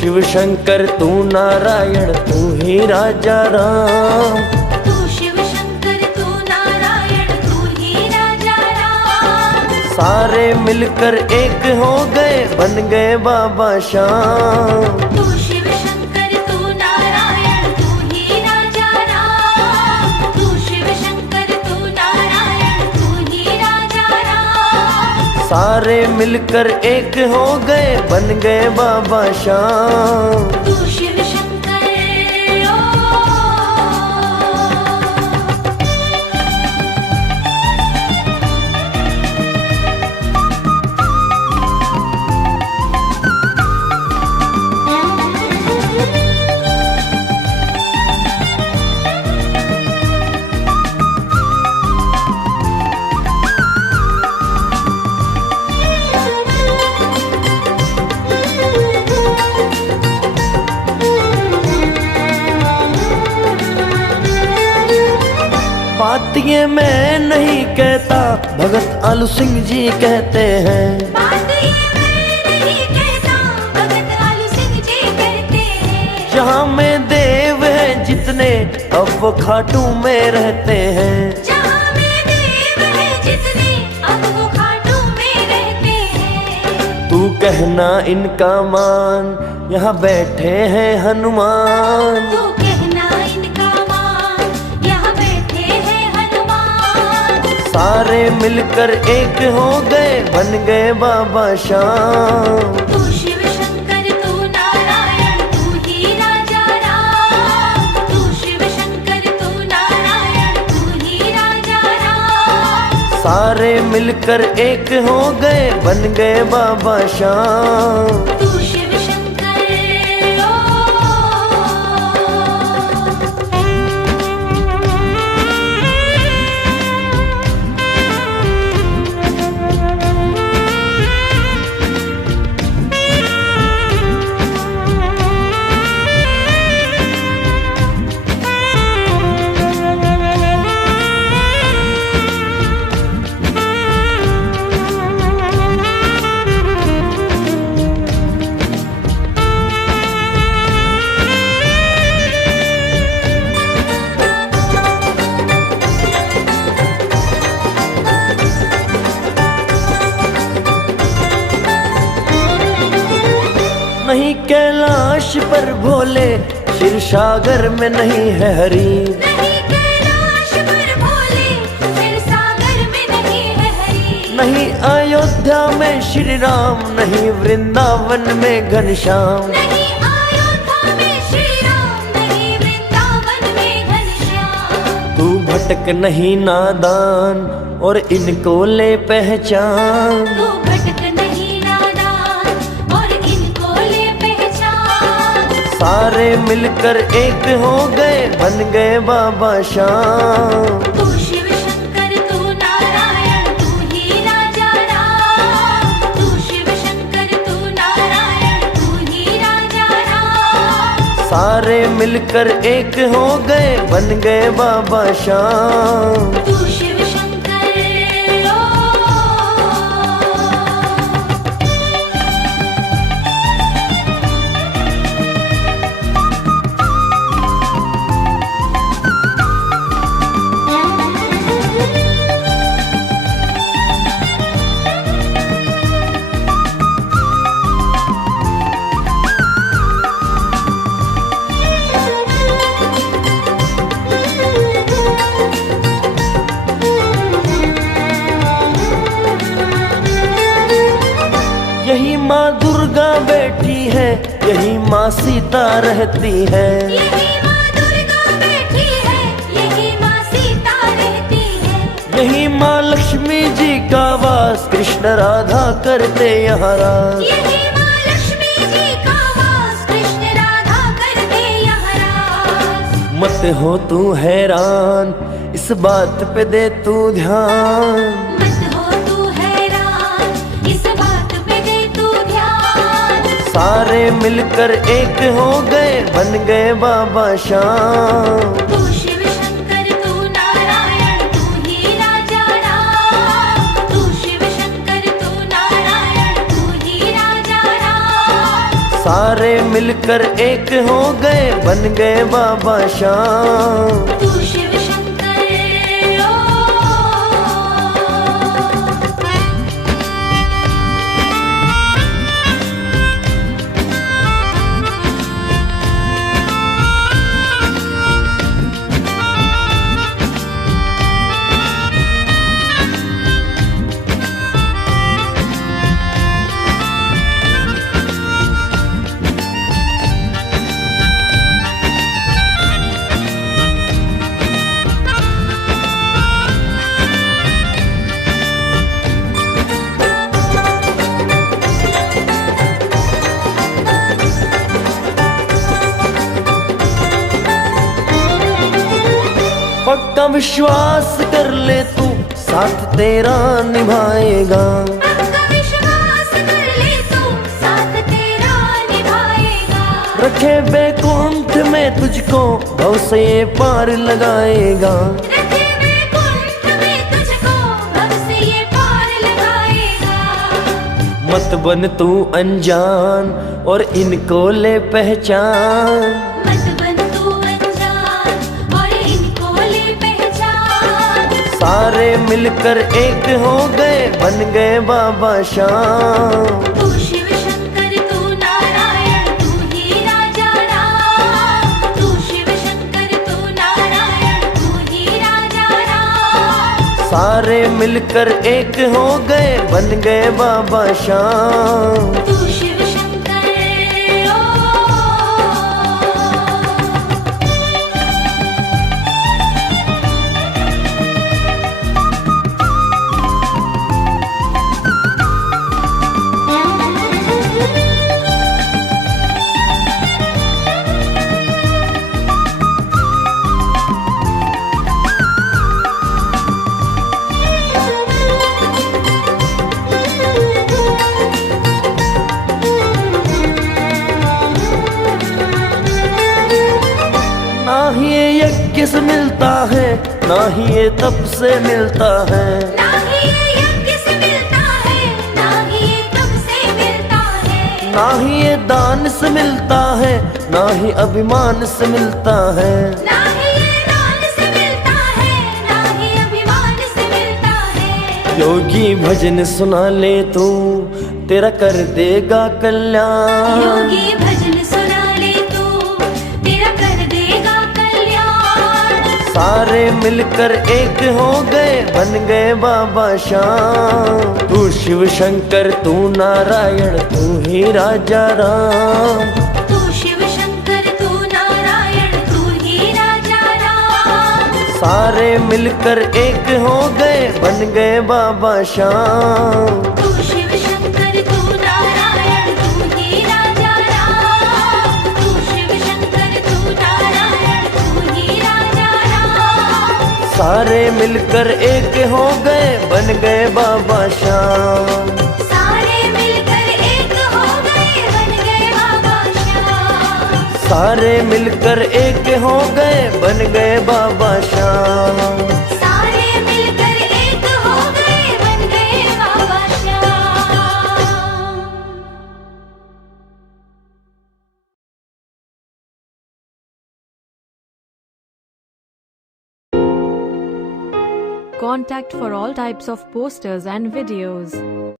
शिव शंकर तू नारायण तू ही राजा राम। तू शिव शंकर तू नारायण तू ही राजा राम। सारे मिलकर एक हो गए बन गए बाबा श्याम। तू शिव शंकर तू नारायण तू ही राजा राम। तू शिव शंकर तू नारायण तू ही राजा राम। सारे मिलकर एक हो गए बन गए बाबा श्याम। तू शिव शंकर ओ। बात ये मैं नहीं कहता भगत आलू सिंह जी कहते हैं। बात ये मैं नहीं कहता भगत आलू सिंह जी कहते हैं। जहाँ में देव है जितने अब वो खाटू में रहते हैं। जहाँ में देव है जितने अब वो खाटू में रहते हैं। तू कहना इनका मान यहाँ बैठे हैं हनुमान। तू कहना इनका मान यहाँ बैठे हैं हनुमान। सारे मिलकर एक हो गए बन गए बाबा श्याम। तू शिव शंकर तू नारायण तू ही राजा राम। तू शिव शंकर तू नारायण तू ही राजा राम। सारे मिलकर एक हो गए बन गए बाबा श्याम। तू शिव शंकर ओ। नहीं कैलाश पर भोले क्षीर सागर में नहीं है हरी। नहीं कैलाश पर भोले क्षीर सागर में नहीं है हरी। नहीं अयोध्या में श्री राम नहीं वृंदावन में घनश्याम। नहीं अयोध्या में श्री राम नहीं वृंदावन में घनश्याम। तू भटक नहीं नादान और इनको ले पहचान। तू भटक नहीं नादान और इनको ले पहचान। सारे मिलकर एक हो गए बन गए बाबा श्याम। तू शिव शंकर तू नारायण तू ही राजा राम। तू शिव शंकर तू नारायण तू ही राजा राम। सारे मिलकर एक हो गए बन गए बाबा श्याम। तू शिव शंकर ओ। यही माँ दुर्गा बैठी है यही माँ सीता रहती है। यही माँ दुर्गा बैठी है यही माँ सीता रहती है। यही माँ लक्ष्मी जी का वास कृष्ण राधा करते यहाँ रास। यही माँ लक्ष्मी जी का वास कृष्ण राधा करते यहाँ रास। मत हो तू हैरान इस बात पे दे तू ध्यान। मत हो तू हैरान इस बात पे दे तू ध्यान। सारे मिलकर एक हो गए बन गए बाबा श्याम। तू शिव शंकर तू नारायण तू ही राजा राम। तू शिव शंकर तू नारायण तू ही राजा राम। सारे मिलकर एक हो गए, बन गए बाबा श्याम। तू शिव शंकर ओ। पक्का विश्वास कर ले तू, साथ तेरा निभाएगा। पक्का विश्वास कर ले तू, साथ तेरा निभाएगा। रखे बैकुंठ में तुझको, भव से ये पार लगाएगा। रखे वैकुंठ में तुझको, भव से ये पार लगाएगा। मत बन तू अनजान, और इनको ले पहचान। मत बन तू अनजान, और इनको ले पहचान। सारे मिलकर एक हो गए, बन गए बाबा श्याम। तू शिव शंकर तू नारायण, तू ही राजा राम। तू शिव शंकर तू नारायण, तू ही राजा राम। सारे मिलकर एक हो गए, बन गए बाबा श्याम। तू शिव शंकर ओ। ना ही ये यज्ञ से मिलता है, ना ही ये तप से मिलता है। ना ही ये यज्ञ से मिलता है, ना ही ये तप से मिलता है। ना ही ये दान से मिलता है, ना ही अभिमान से मिलता है। ना ही ये दान से मिलता है, ना ही अभिमान से मिलता है। योगी भजन सुना ले तू, तेरा कर देगा कल्याण। योगी भजन सुना ले तू, तेरा कर देगा कल्याण। सारे मिलकर एक हो गए, बन गए बाबा श्याम। तू शिव शंकर तू नारायण, तू ही राजा राम। तू शिव शंकर तू नारायण, तू ही राजा राम। सारे मिलकर एक हो गए, बन गए बाबा श्याम। तू शिव शंकर तू नारायण, तू ही राजा राम। तू शिव शंकर तू नारायण, तू ही राजा राम। सारे मिलकर एक हो गए, बन गए बाबा श्याम। सारे मिलकर एक हो गए, बन गए बाबा श्याम। सारे मिलकर एक हो गए, बन गए बाबा श्याम। सारे मिलकर एक हो गए, बन गए बाबा Shyam. Contact for all types of posters and videos.